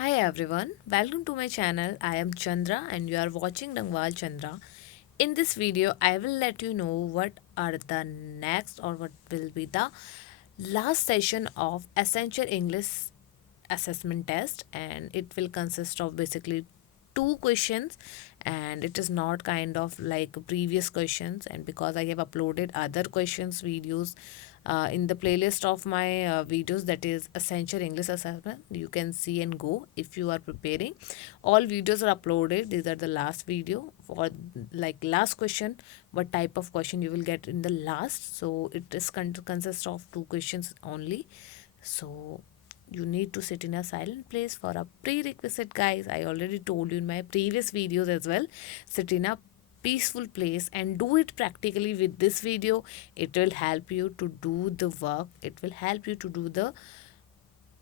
Hi everyone, welcome to my channel. I am Chandra and you are watching Dangwal Chandra. In this video, I will let you know what are the next or what will be the last session of Essential English Assessment Test, and it will consist of basically two questions, and it is not kind of like previous questions. And because I have uploaded other questions videos in the playlist of my videos, that is Essential English Assessment, you can see and go if you are preparing. All videos are uploaded. These are the last video for like last question, what type of question you will get in the last. So it is consists of two questions only. So you need to sit in a silent place for a prerequisite, guys. I already told you in my previous videos as well. Sit in a peaceful place and do it practically with this video. It will help you to do the work. It will help you to do the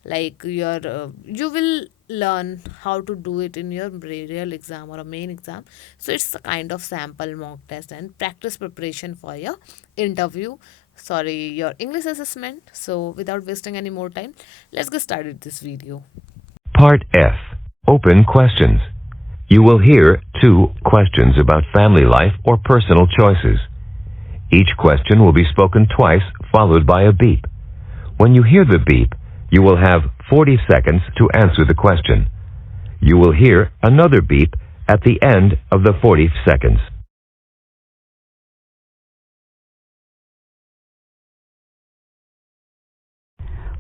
like your you will learn how to do it in your real exam or a main exam. So it's a kind of sample mock test and practice preparation for your interview, sorry, your English assessment. So without wasting any more time, let's get started this video. Part F. Open questions. You will hear two questions about family life or personal choices. Each question will be spoken twice, followed by a beep. When you hear the beep, you will have 40 seconds to answer the question. You will hear another beep at the end of the 40 seconds.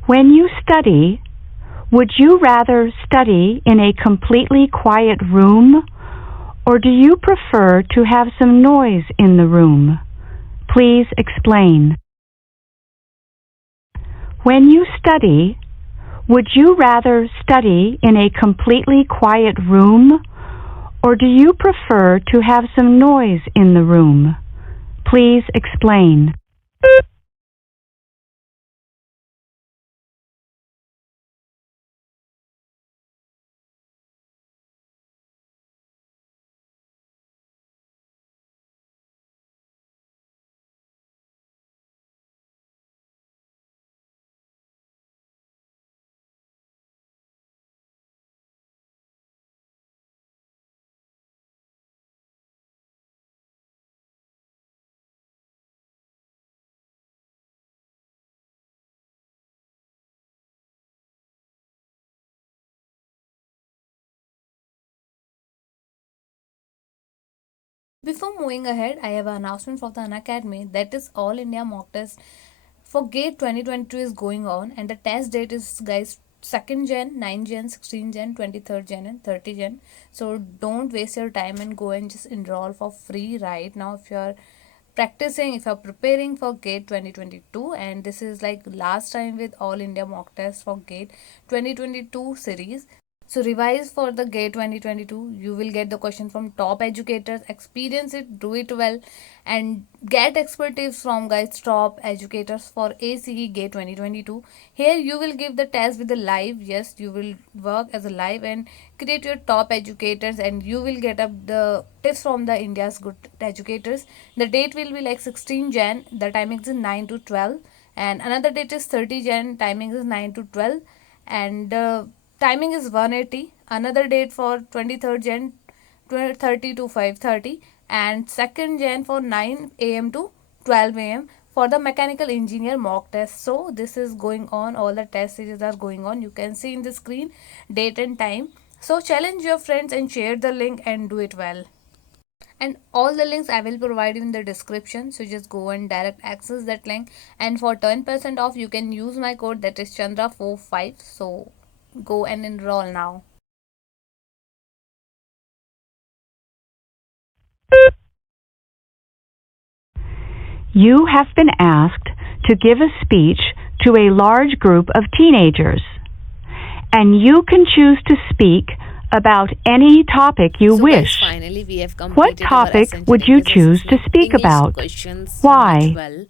When you study, would you rather study in a completely quiet room, or do you prefer to have some noise in the room? Please explain. When you study, would you rather study in a completely quiet room, or do you prefer to have some noise in the room? Please explain. Before moving ahead, I have an announcement for the Unacademy, that is All India Mock Test for GATE 2022 is going on, and the test date is, guys, 2nd Jan, 9 Jan, 16 Jan, 23rd Jan, and 30 Jan. So don't waste your time and go and just enroll for free right now if you are practicing, if you're preparing for GATE 2022. And this is like last time with All India Mock Test for GATE 2022 series. So revise for the GATE 2022. You will get the question from top educators. Experience it, do it well, and get expertise from, guys, top educators for ACE GATE 2022. Here you will give the test with the live. Yes, you will work as a live and create your top educators, and you will get up the tips from the India's good educators. The date will be like 16 Jan. The timing is 9 to 12, and another date is 30 Jan. Timing is 9 to 12, and timing is 180. Another date for 23rd Jan 30 to 5:30, and 2nd Jan for 9 a.m. to 12 a.m. for the mechanical engineer mock test. So this is going on, all the test series are going on. You can see in the screen date and time. So challenge your friends and share the link and do it well. And all the links I will provide you in the description, so just go and direct access that link. And for 10% off, you can use my code, that is Chandra45. So go and enroll now. You have been asked to give a speech to a large group of teenagers, and you can choose to speak about any topic you So guys, wish. finally we have What completed our topic essential would you English choose to assessment speak English about? questions much Why? well.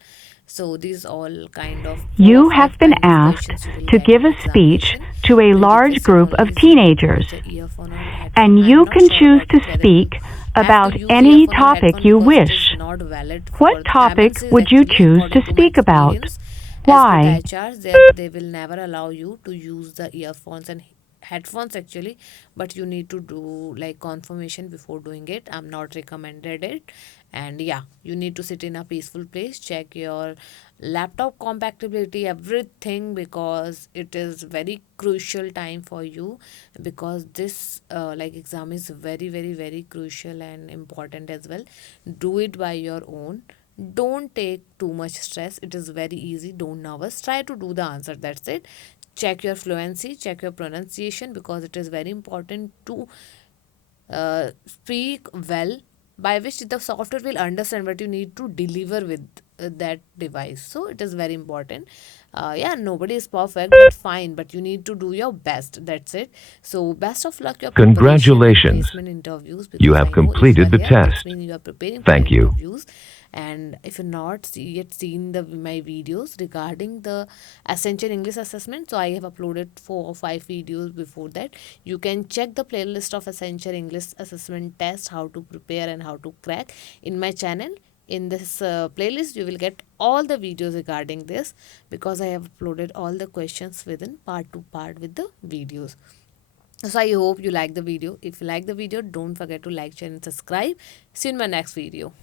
So these all kind of four or You have five been kind of asked questions you will to get give in a speech examination. to a large Prerequisite group of always you need to teenagers, use the earphone or headphone. and I am you not can sure choose about to it whether you speak have to about use any earphone or topic headphone, you because it is wish. not valid What for the topic MNCs would you actually, choose to according to my speak about? experience. As per the Why? HRs, they will never allow you to use the earphones and headphones actually, but you need to do like confirmation before doing it. I'm not recommended it. And yeah, you need to sit in a peaceful place, check your laptop compatibility, everything, because it is very crucial time for you, because this like exam is very very very crucial and important as well. Do it by your own. Don't take too much stress. It is very easy. Don't nervous. Try to do the answer. That's it. Check your fluency, check your pronunciation, because it is very important to speak well, by which the software will understand what you need to deliver with that device. So it is very important. Yeah, nobody is perfect, but fine, but you need to do your best. That's it. So best of luck your preparation and Congratulations. placement interviews, You because have I know if you completed are the here, that test. means you are preparing for Thank your you. interviews. And if you're not yet seen my videos regarding the Accenture English assessment, so I have uploaded 4 or 5 videos before that. You can check the playlist of Accenture English assessment test, how to prepare and how to crack, in my channel. In this playlist you will get all the videos regarding this, because I have uploaded all the questions within part to part with the videos. So I hope you like the video. If you like the video, don't forget to like, share and subscribe. See you in my next video.